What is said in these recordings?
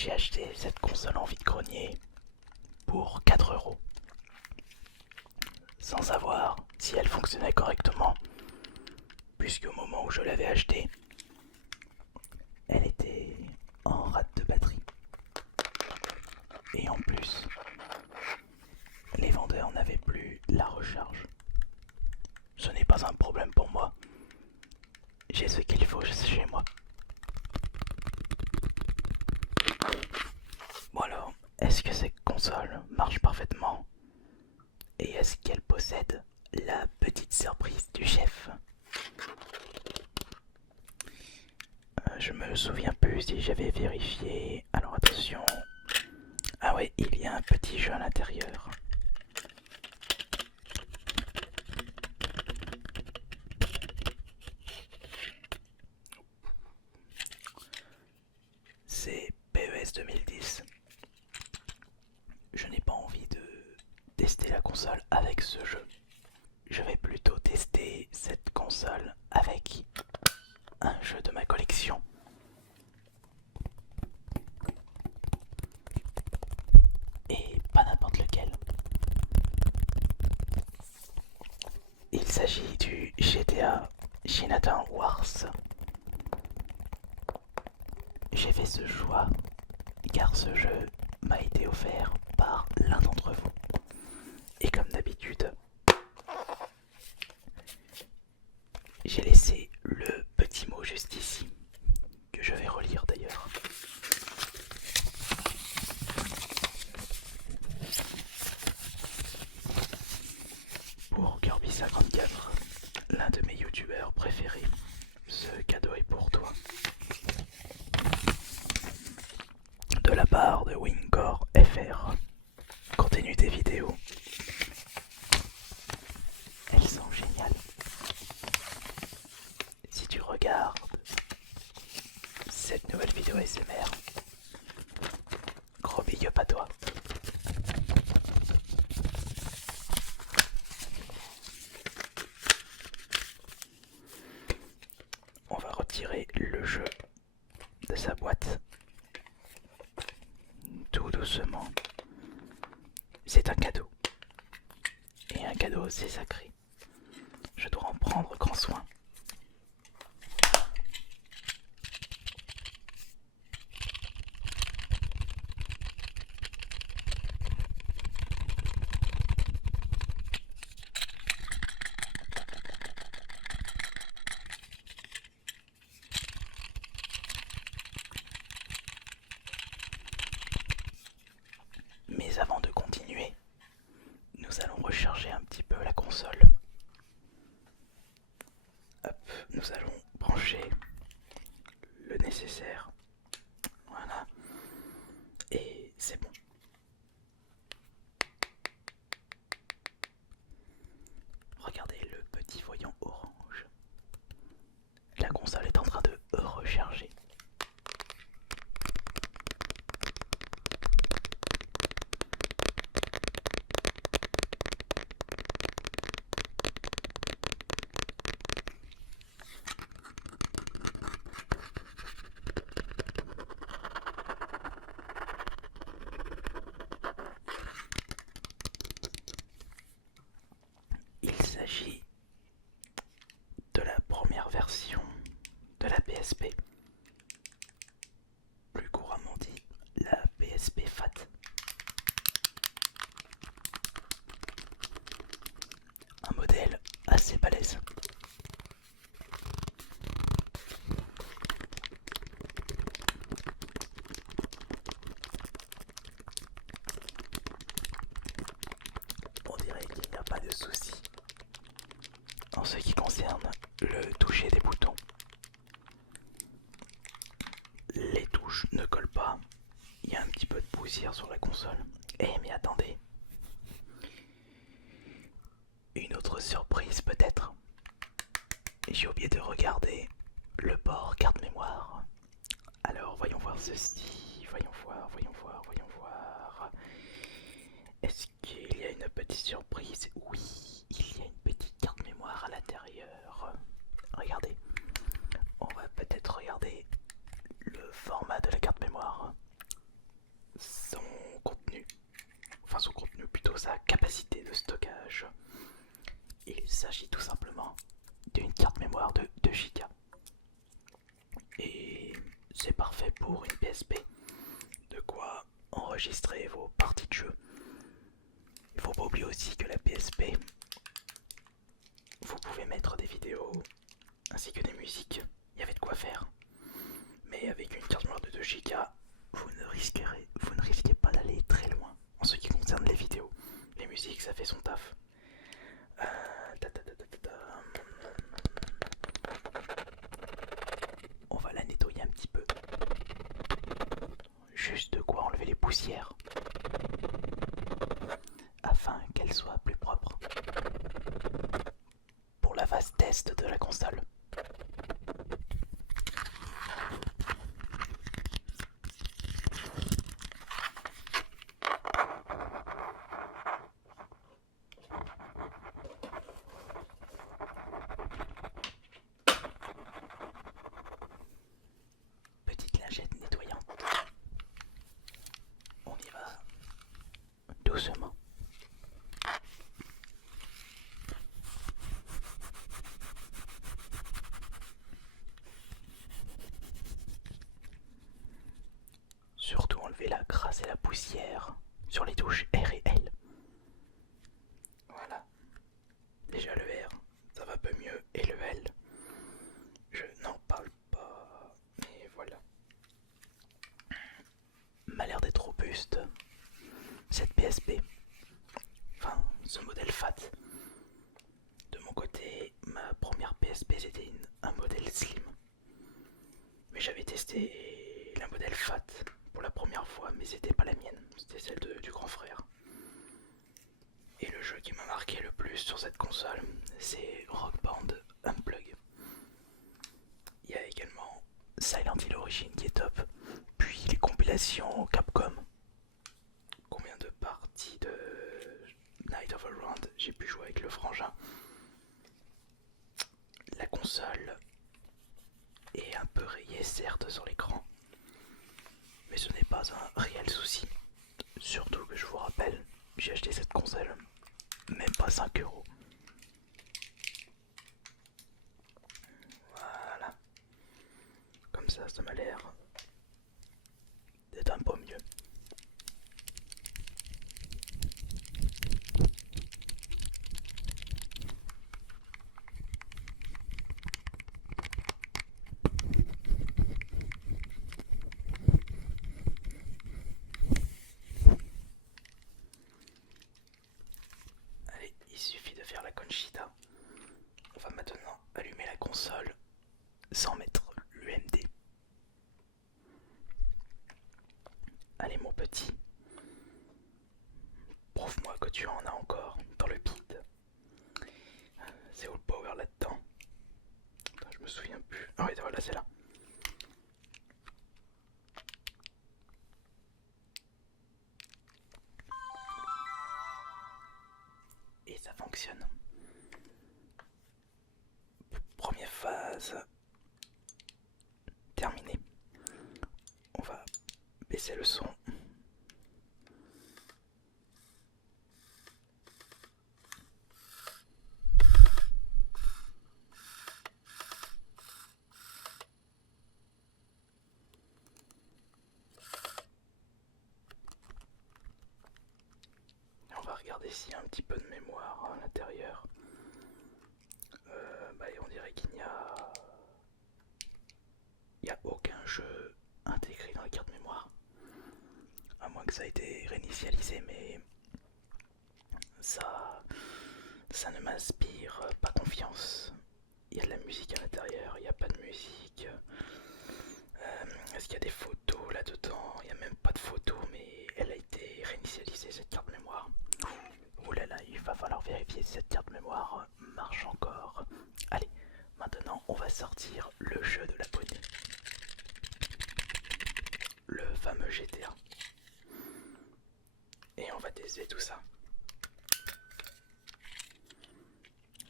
j'ai acheté cette console en vide-grenier pour 4 € sans savoir si elle fonctionnait correctement, puisque au moment où je l'avais achetée, elle était en rate de batterie. Et en plus, les vendeurs n'avaient plus la recharge. Ce n'est pas un problème pour moi. J'ai ce qu'il faut chez moi. Bon alors, est-ce que cette console marche parfaitement? Et est-ce qu'elle possède la petite surprise du chef? Je me souviens plus si j'avais vérifié. Alors attention. Ah ouais, il y a un petit jeu à l'intérieur. C'est PES 2010. Je n'ai pas envie de tester la console avec ce jeu. Je vais plutôt tester cette console avec un jeu de ma collection. Et pas n'importe lequel. Il s'agit du GTA Chinatown Wars. J'ai fait ce choix car ce jeu m'a été offert par l'un d'entre vous. Et comme d'habitude, j'ai laissé le petit mot juste ici, que je vais relire d'ailleurs. Pour Kirby54, l'un de mes youtubeurs préférés, ce cadeau est pour toi. De la part de Wingcore FR. Continue tes vidéos. Elles sont géniales. Si tu regardes cette nouvelle vidéo SMR, gros big up à toi. On va retirer le jeu de sa boîte. Tout doucement. C'est un cadeau. Et un cadeau, c'est sacré. Je dois en prendre grand soin. Mais avant de continuer, nous allons recharger un petit peu la console. Hop, nous allons brancher le nécessaire. Voilà. Et c'est bon. Regardez le petit voyant orange. La console est en train de recharger. Il s'agit de la première version de la PSP, plus couramment dit la PSP Fat. Un modèle assez balèze. On dirait qu'il n'y a pas de souci en ce qui concerne le toucher des boutons. Les touches ne collent pas. Il y a un petit peu de poussière sur la console. Eh mais attendez. Une autre surprise peut-être. J'ai oublié de regarder le port carte mémoire. Alors voyons voir ceci. Voyons voir. Est-ce qu'il y a une petite surprise? Oui, il y a une petite carte mémoire à l'intérieur. Regardez. On va peut-être regarder le format de la carte mémoire. son contenu, plutôt sa capacité de stockage. Il s'agit tout simplement d'une carte mémoire de 2 Go. Et c'est parfait pour une PSP. De quoi enregistrer vos parties de jeu. Il faut pas oublier aussi que la PSP, vous pouvez mettre des vidéos ainsi que des musiques. Il y avait de quoi faire. Mais avec une carte mémoire de 2 Go, vous ne risquez pas d'aller très loin en ce qui concerne les vidéos. Les musiques, ça fait son taf. On va la nettoyer un petit peu. Juste de quoi enlever les poussières. Afin qu'elle soit plus propre. Pour la phase test de la console. Petite lingette nettoyante. On y va doucement. Surtout enlever la crasse et la poussière sur les touches R et L. Voilà. Déjà le R, ça va un peu mieux, et le L, je n'en parle pas, mais voilà. M'a l'air d'être robuste, cette PSP, enfin ce modèle FAT. De mon côté, ma première PSP c'était un modèle Slim. Mais j'avais testé la modèle FAT pour la première fois, mais c'était pas la mienne, c'était celle du grand frère. Et le jeu qui m'a marqué le plus sur cette console, c'est Rock Band Unplugged. Il y a également Silent Hill Origin qui est top, puis les compilations Capcom. Combien de parties de Night of a Round j'ai pu jouer avec le frangin. La console est un peu rayée certes sur l'écran, mais ce n'est pas un réel souci. Surtout que je vous rappelle, j'ai acheté cette console même pas 5 €. Voilà. Comme ça m'a l'air d'être un peu mieux. Allez, il suffit de faire la Conchita. On va maintenant allumer la console sans mettre l'UMD. Allez mon petit, prouve-moi que tu en as encore dans le bide. C'est où le power là-dedans? Je me souviens plus. Ah oui, voilà, c'est là. Et ça fonctionne. Première phase terminée. On va baisser le son. On va regarder s'il y a un petit peu de mémoire à l'intérieur. On dirait qu'il n'y a aucun jeu intégré dans la carte mémoire. À moins que ça ait été réinitialisé, mais ça ne m'inspire pas confiance. Il y a de la musique à l'intérieur, il n'y a pas de musique. Est-ce qu'il y a des photos là-dedans? Il n'y a même pas de photos, mais elle a été réinitialisée cette carte mémoire. Ouh là là, il va falloir vérifier si cette carte mémoire marche encore. Allez, maintenant on va sortir le jeu de l'abonné. Le fameux GTA. Et on va tester tout ça.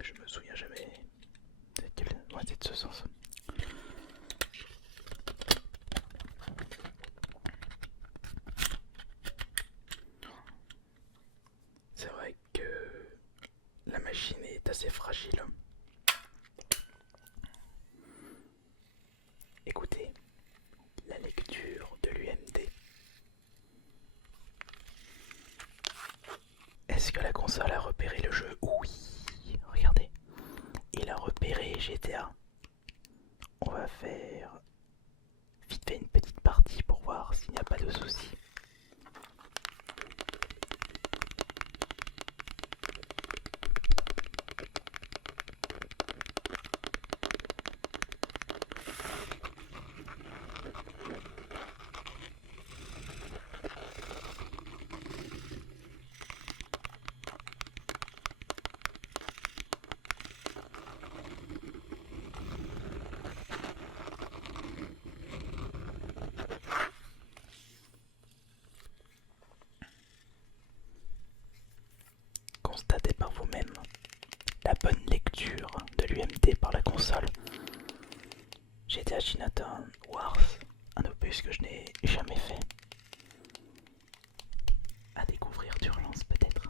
Je me souviens jamais de quelle moitié de ce sens. récupérer GTA. On va faire vite fait une petite partie pour voir s'il n'y a pas de soucis. Constatez par vous-même la bonne lecture de l'UMD par la console. GTA Chinatown Wars, un opus que je n'ai jamais fait. À découvrir d'urgence peut-être.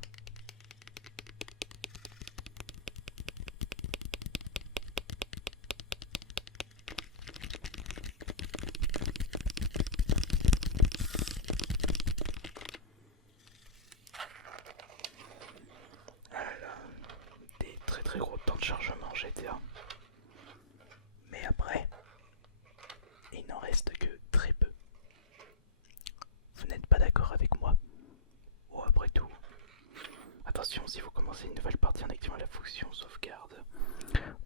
Ah là là, des très gros temps de chargement GTA. Mais après, il n'en reste que très peu. Vous n'êtes pas d'accord avec moi? Oh, après tout. Attention, si vous commencez une nouvelle partie en activant la fonction sauvegarde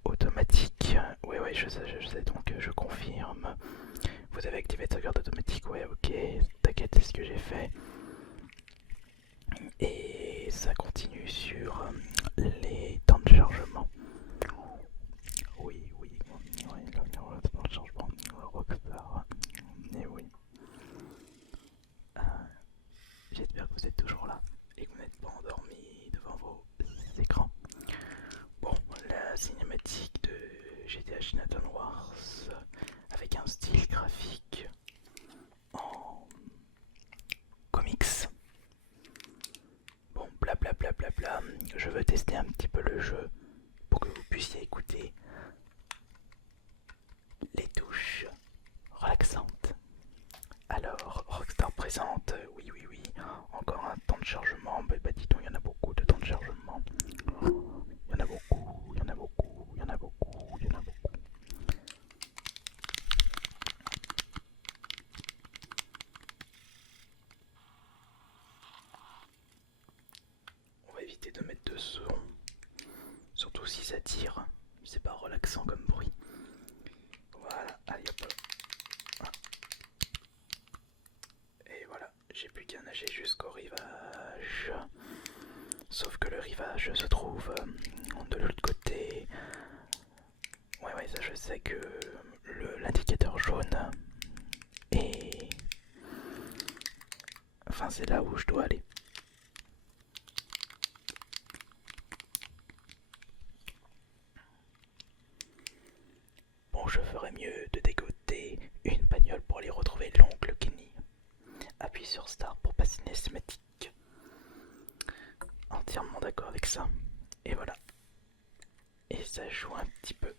automatique. Oui, je sais, donc je confirme. Vous avez activé la sauvegarde automatique, ouais, ok. T'inquiète, c'est ce que j'ai fait. Et ça continue sur les temps de chargement. Oui, le temps de chargement. Rockstar. Et oui. J'espère que vous êtes toujours là et que vous n'êtes pas endormi devant vos écrans. Bon, la cinématique de GTA Chinatown Wars avec un style graphique en comics. Bon, blablabla, je veux tester un petit peu le jeu pour que vous puissiez écouter les touches relaxantes. Alors, Rockstar présente, oui, encore un temps de chargement, bah dis donc, il y en a beaucoup de temps de chargement. Il y en a beaucoup, il y en a beaucoup, il y en a beaucoup, il y en a beaucoup. On va éviter de mettre de son, surtout si ça tire, c'est pas relaxant comme bruit. Voilà, allez hop. Et voilà, j'ai plus qu'à nager jusqu'au rivage. Sauf que le rivage se trouve de l'autre côté. Ouais, ça je sais que l'indicateur jaune est... Enfin, c'est là où je dois aller. Bon, je ferais mieux de dégoter une bagnole pour aller retrouver l'oncle Kenny. Appuie sur Start pour passer une cinématique. Entièrement d'accord avec ça. Et voilà. Et ça joue un petit peu.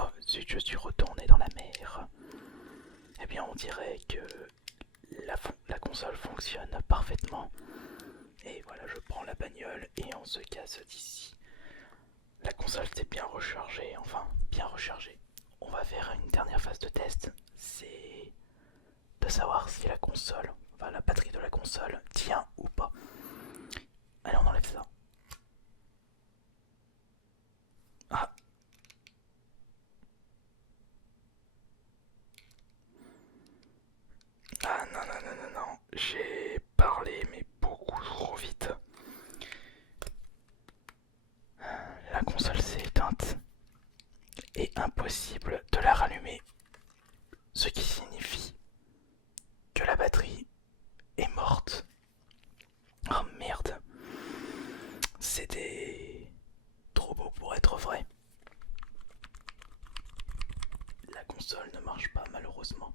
Oh zut, je suis retourné dans la mer. Eh bien, on dirait que la console fonctionne parfaitement. Et voilà, je prends la bagnole et on se casse d'ici. La console s'est bien rechargée, enfin bien rechargée. On va faire une dernière phase de test. C'est de savoir si la console, enfin la batterie de la console tient ou pas. Allez, on enlève ça. Ah. Ah non, j'ai parlé mais beaucoup trop vite. La console s'est éteinte et impossible de la rallumer. Ce qui signifie que la batterie est morte. Oh merde. C'était trop beau pour être vrai. La console ne marche pas malheureusement.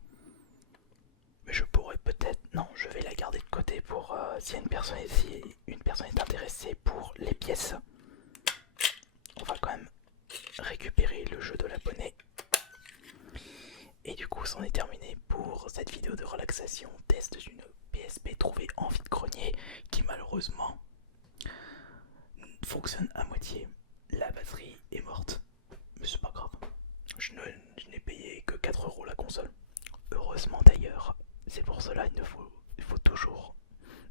Mais je pourrais peut-être... Non, je vais la garder de côté pour si une personne est intéressée pour les pièces. On va quand même récupérer le jeu de l'abonné. Et du coup, c'en est terminé pour cette vidéo de relaxation, test d'une PSP trouvée en vide-grenier qui malheureusement fonctionne à moitié. la batterie est morte. Mais c'est pas grave. Je n'ai payé que 4 € la console. Heureusement d'ailleurs. C'est pour cela il faut toujours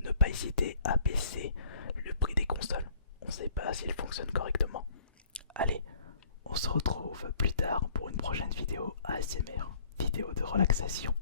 ne pas hésiter à baisser le prix des consoles. On ne sait pas s'ils fonctionnent correctement. Allez, on se retrouve plus tard pour une prochaine vidéo ASMR, vidéo de relaxation.